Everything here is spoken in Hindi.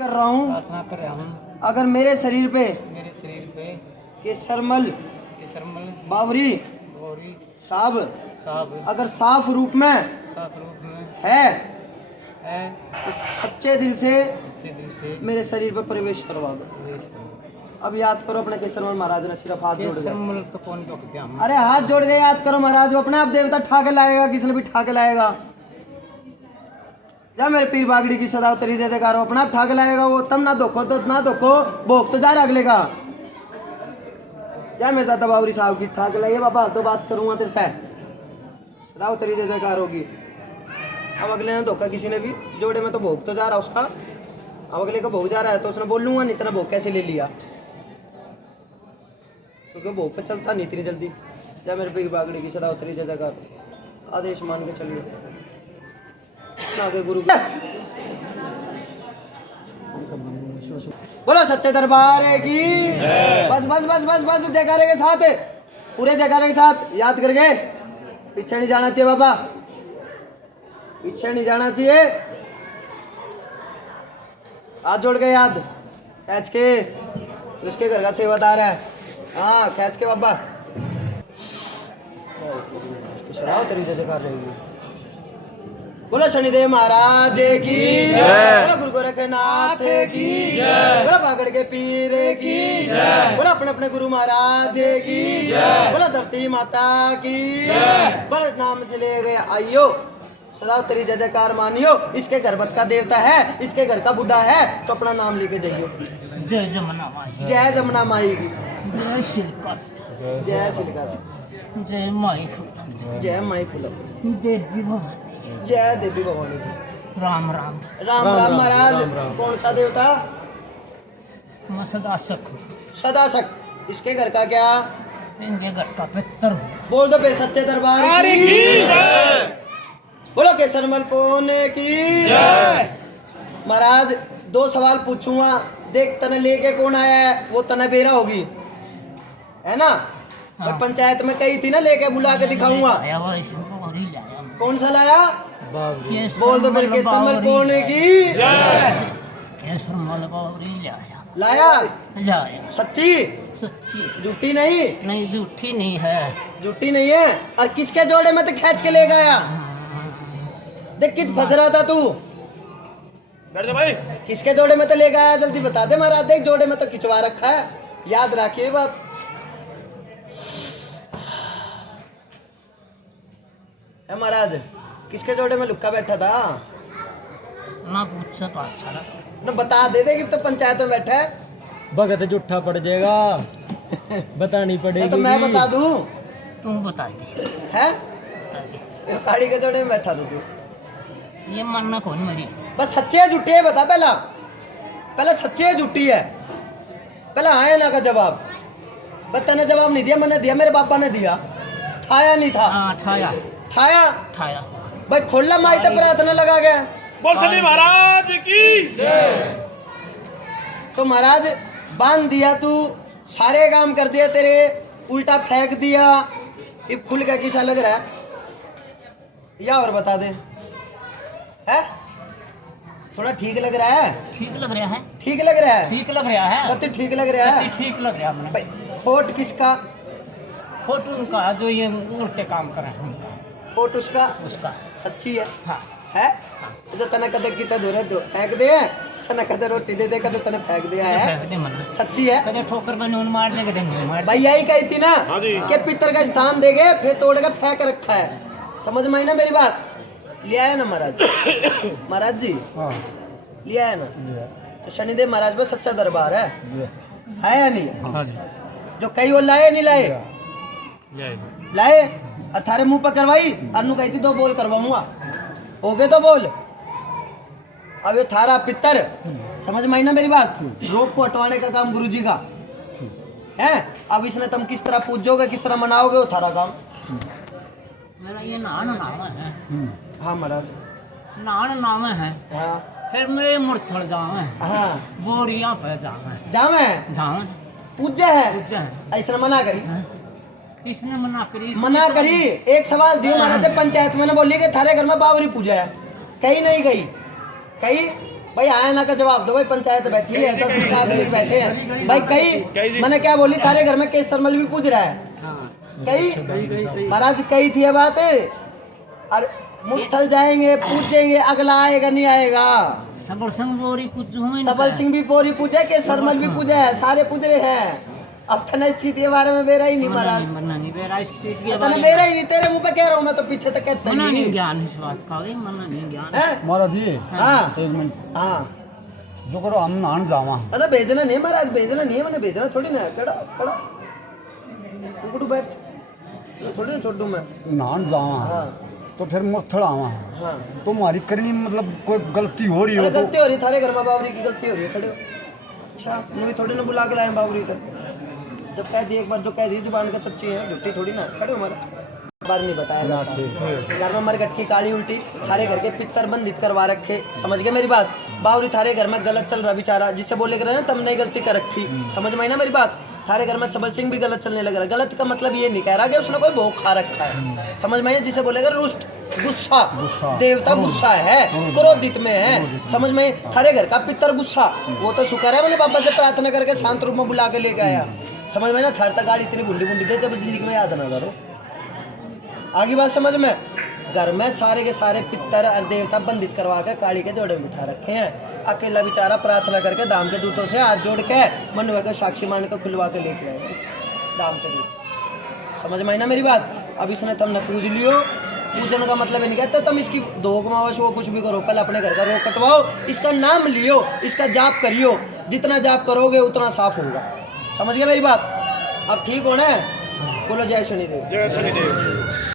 कर रहा हूँ प्रार्थना कर रहा हूँ अगर मेरे शरीर पे केसरमल बावरी गौरी साहब साहब अगर साफ रूप में साफ रूप में है है तो सच्चे दिल से सच्चे दिल से मेरे शरीर पर प्रवेश करवा दो। प्रवेश करो। अब याद करो अपने केसरमल महाराज ने सिर्फ हाथ जोड़ गए। केसरमल तो कौन जोड़ते हैं हम? अरे हाथ जोड़ गए, याद करो महाराज, वो अपने आप देवता ठा के लाएगा, किसी ने भी ठा के लाएगा। जा मेरे पीर बागड़ी की सदा उतरी दे देगा, अपना आप ठा के लाएगा वो। तब ना धोखो तो ना धोखो, भोग तो जा रहा अगले का। जा मेरे दादा बाबरी साहब की ठा के लाइए बाबा, तो बात करूंगा तेरे तय सदा उतरी दे देगा होगी। अब अगले ने धोखा किसी ने भी जोड़े में तो भोग तो जा रहा उसका, अब अगले का भोग जा रहा है तो उसने बोल लूंगा नहीं, इतना भोग कैसे ले लिया, क्योंकि भोग पे चलता नहीं इतनी जल्दी। या मेरे पीर बागड़ी की सदा उतरी जगह आदेश मान के चलिए आगे गुरु बोलो सच्चे दरबार की। बस बस बस बस बस जयकारे के साथ, पूरे जयकारे के साथ याद करके पीछे नहीं जाना चाहिए बाबा, पीछे नहीं जाना चाहिए। हाथ जोड़ के याद खींच के, उसके घर का सेवादार है, हाँ खींच के बाबा तेरी जयकार रहेगी। बोलो शनिदेव महाराज की, बोलो गुरु गोरखनाथ की, बोलो बागड़ के पीर की, बोलो अपने अपने गुरु महाराज की, बोलो धरती माता की, बोलो नाम से ले गए आइयो सदा तेरी जय जयकार मानियो। इसके घर बत का देवता है, इसके घर का बुढ़ा है, तो अपना नाम लेके जाइयो। जय जमुना माई, जय जमुना माई की, जय शिल्पा, जय सिलका, जय माई, जय माई फुलम, देवी भवानी, जय देवी भवानी की। राम राम राम राम महाराज। कौन सा देवता? मैं सदा सख, सदा शक। इसके घर का क्या? इनके घर का पितर हूँ। बोल दो बे सच्चे दरबार की। बोलो केसरमल पोने की। महाराज दो सवाल पूछूंगा, देख तने लेके कौन आया है, वो तने बेरा होगी है ना। हाँ। पंचायत में कही थी ना, लेके बुला के दिखाऊंगा। कौन सा लाया? बोल दो मेरे केसरमल पोने की। केसरमल बावरी लाया लाया, सच्ची सच्ची झूठी नहीं? नहीं, झूठी नहीं है। झूठी नहीं है। और किसके जोड़े में तो खींच के ले गया? देख कित फंस रहा था तू, भाई किसके जोड़े में तो ले गया जल्दी बता दे महाराज। देख जोड़े में तो खिंचवा रखा है, याद रखिए बात। है महाराज किसके जोड़े में लुक्का बैठा था? ना पूछा तो अच्छा लगा। ना बता दे कि तो पंचायत में बैठा है। भगत जूठा पड़ जाएगा, बतानी पड़ेगी। तो मैं बता दूं? तुम बता दे, है बता दे। काड़ी के जोड़े में बैठा था तू? ये मानना कौन मरी? बस सच्चे है झूठी है बता पहला, पहले सच्चे है झूठी है, पहला हाँ या ना का जवाब। बस तने जवाब नहीं दिया, मैंने दिया, मेरे पापा ने दिया। थाया नहीं था? हाँ ठाया, थाया। ठाया। भाई खोला माई तो प्रार्थना लगा गया। बोल सनी महाराज की। तो महाराज बांध दिया तू, सारे काम कर दिया तेरे, उल्टा फेंक दिया, ये खुल का किसा लग रहा है? या और बता दे, है थोड़ा ठीक लग रहा है? ठीक लग रहा है, ठीक लग रहा है, ठीक लग रहा है, कति ठीक लग रहा है। ठीक लग रहा है। भाई फोट किसका? फोटो उनका जो ये उल्टे काम कर रहे हैं फोट उसका? उसका। सच्ची है? हाँ है जो तने कदे कितना दूर फेंक दे, तने कदे रोटी दे दे, कदे तने फेंक दिया है। फेंक दे मन, सच्ची है? कदे ठोकर में नून मार दे, कदे नहीं मार दे। भाई यही कही थी ना हाँ जी। कि पितर का स्थान देगे फिर तोड़ के फेंक रखा है। समझ में आई ना मेरी बात? लिया है ना महाराज? महाराज जी हाँ लिया है ना? तो शनिदेव महाराज में सच्चा दरबार है या नहीं? हाँ जी। जो कई वो लाए नहीं लाए? लाए। और थारे मुंह पर करवाई, अनु कही थी दो बोल करवाऊंगा, हो गए तो बोल। अब ये थारा पितर, समझ में आई ना मेरी बात? रोग को हटवाने का काम गुरुजी का है। अब इसने तुम किस तरह पूजोगे, किस तरह मनाओगे, वो थारा काम। मेरा ये नान नाम है। हाँ महाराज, नान नाम है। हाँ फिर मेरे मुरथड़ जावे, हाँ बोरिया पे जावे, जावे जावे पूज्य है। पूजा है। ऐसा मना करी, इसने मना करी, मना करी। एक सवाल दियो महाराज पंचायत में बोली कि थारे घर में बावरी पूजा है, कही नहीं गई? कही भाई आया ना का जवाब दो भाई, पंचायत बैठी है 10 आदमी बैठे हैं भाई। कई मैंने क्या बोली, थारे घर में केस सरमल भी पूछ रहा है। कई महाराज कई थी ये बात है। और मुठल जाएंगे पूछेंगे, अगला आएगा नहीं आएगा। सबल सिंह बोरी पूछूं, सबल सिंह भी बोरी पूछे के सरमल भी पूछे है, सारे पूछ रहे हैं। अब तो इस चीज के बारे में बेरा ही नहीं महाराज, मरना नहीं बेरा इस चीज के तने बेरा ही नहीं। तेरे मुंह पे कह रहा हूँ मैं, तो पीछे तक कहता मरना नहीं नहीं ज्ञान विश्वास का भाई, मरना नहीं ज्ञान। है। महाराज जी हाँ एक मिनट, हाँ जो करो हम नहान जावा। अरे भेजना नहीं महाराज, भेजना नहीं है मैंने, भेजना थोड़ी ना है। खड़ा खड़ा उकड़ू बैठ, थोड़ी ना छोड़ू मैं। नहान जावा हाँ तो फिर मुर्थड़ आवा। हाँ तो हमारी करनी मतलब कोई गलती हो रही हो अरे तो गलती हो रही, थारे घर में बाबरी की गलती हो रही है। खड़े हो। अच्छा मुझे थोड़ी ना बुला के लाए बाबरी का, जब कह दी एक बार जो कह दी जुबान का सच्ची है, झूठी थोड़ी ना। खड़े हो हमारा बार नहीं बताया जाता। घर में मरगट की काली उल्टी, थारे घर के पित्तर बंधित करवा रखे। समझ गए मेरी बात? बावरी थारे घर में गलत चल रहा बेचारा, जिससे बोले कर रहे हैं तुमने गलती कर रखी। समझ में आई ना मेरी बात? थारे घर में सबल सिंह भी गलत चलने लग रहा है। गलत का मतलब ये नहीं कह रहा कि उसने कोई भोग खा रखा है। समझ में आई? जिसे बोलेगा रुष्ट, गुस्सा, देवता गुस्सा है, क्रोधित में है। समझ में? थारे घर का पितर गुस्सा, वो तो शुक्र है मैंने पापा से प्रार्थना करके शांत रूप में बुला के लेके आया। समझ में ना? थार तक गाड़ी इतनी बुंडी बुंडी दे जब जिंदगी में याद ना करो। आगे बात समझ में? घर में सारे के सारे पितर और देवता बंधित करवा के काली के जोड़े में बिठा रखे हैं। अकेला बेचारा प्रार्थना करके दाम के दूतों से हाथ जोड़ के मनुआ के साक्षी मान के खुलवा के लेके आए दाम के दूत। समझ में आई ना मेरी बात? अब इसने तुमने पूज लियो। पूजन का मतलब ये नहीं कहता तुम इसकी धोख मावश वो कुछ भी करो, पहले अपने घर का रोग कटवाओ, इसका नाम लियो, इसका जाप करियो। जितना जाप करोगे उतना साफ होगा। समझ गए मेरी बात? अब ठीक होना है? बोलो जय शनिदेव। जय शनिदेव।